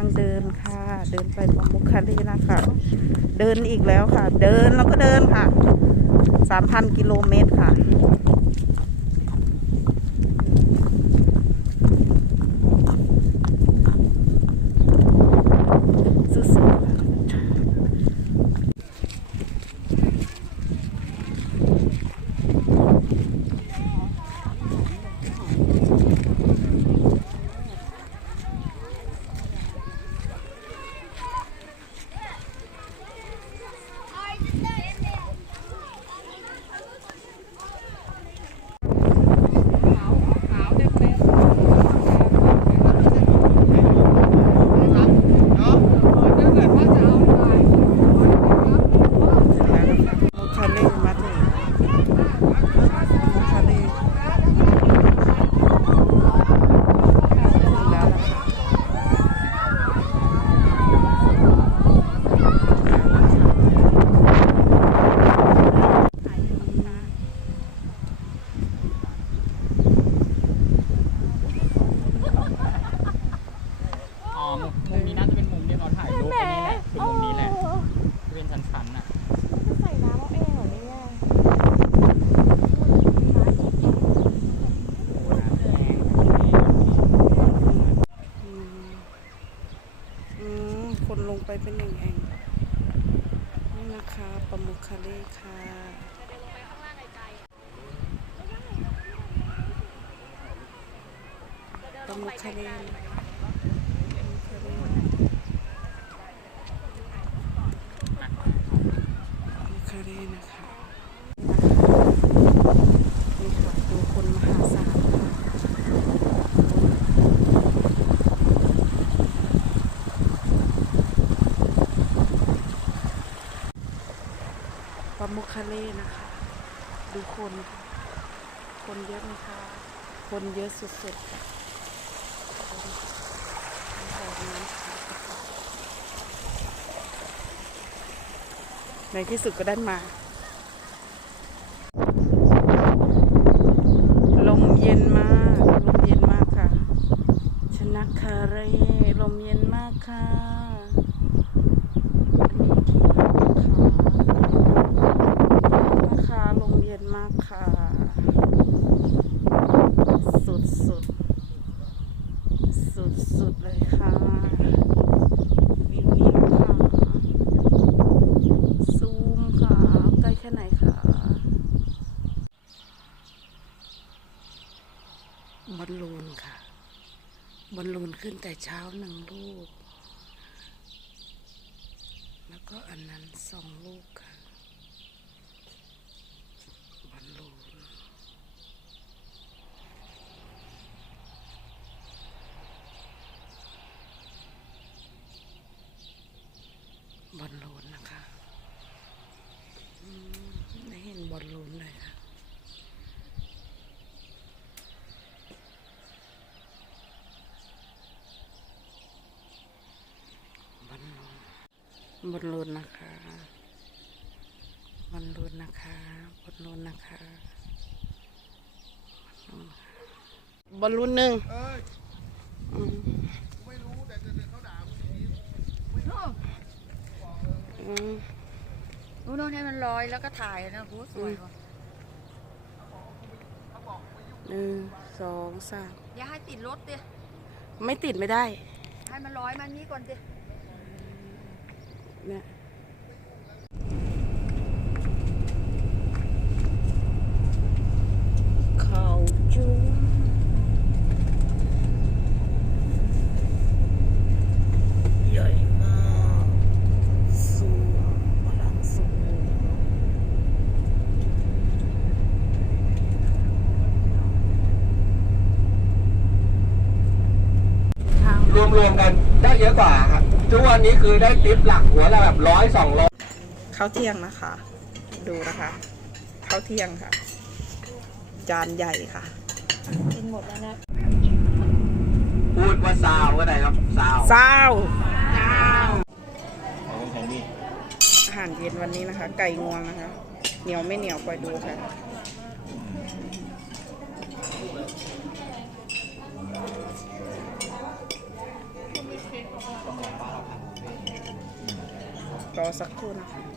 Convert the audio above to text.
ลังเดินค่ะ เดินไปบอมุคคาลีนะค่ะเดินอีกแล้วค่ะ เดินแล้วก็เดินค่ะสามพันกิโลเมตรค่ะ จะใส่น้ำเอาเองเหรอเนี่ยอืมอืมคนลงไปเป็นอย่งแองนี่นะคะประมุคาเล่ค่ะประมุคาเล่ประมุคาเล่นะคะนี่ค่ะดูคนมหาศาลค่ะ ปลามุคาเล่นะคะ ดูคน คนเยอะไหมคะ คนเยอะสุดๆค่ะในที่สุดก็ได้มา ลมเย็นมาก ลมเย็นมากค่ะ ชนะคาเร่ลมเย็นมากค่ะ สุดสุดสุดสุดๆเลยค่ะวิวนี้นะคะซูมค่ะใกล้แค่ไหนคะบอลลูน ค่ะ บอลลูนขึ้นแต่เช้าหนึ่งลูก แล้วก็อันนั้นสองลูกค่ะ บอลลูนบอลลูนนะคะอืมได้เห็นบอลลูนเลยค่ะ บอลลูน บอลลูนนะคะบอลลูนนะคะบอลลูนนะคะบอลลูนหนึ่งอือโน่ให้มันลอยแล้วก็ถ่ายนะกูสวยว่ะหนึ่งสองสามอย่าให้ติดรถดิไม่ติดไม่ได้ ให้มันลอยมานี่ก่อนดิ เนี่ยเขาจุ้มใหญ่มากสูงพลังสูงทางรวมๆกันได้เยอะกว่าครับ ทุกวันนี้คือได้ติปหลักหัวละแบบร้อยสองร้อยข้าวเที่ยงนะคะ ดูนะคะข้าวเที่ยงค่ะ จานใหญ่ค่ะกินหมดแล้วนะพูดว่าซาวก็ได้ครับซาวเศร้าอาหารเย็นวันนี้นะคะ ไก่งวงนะคะ เหนียวไม่เหนียวคอยดูค่ะ อสักครู่นะคะ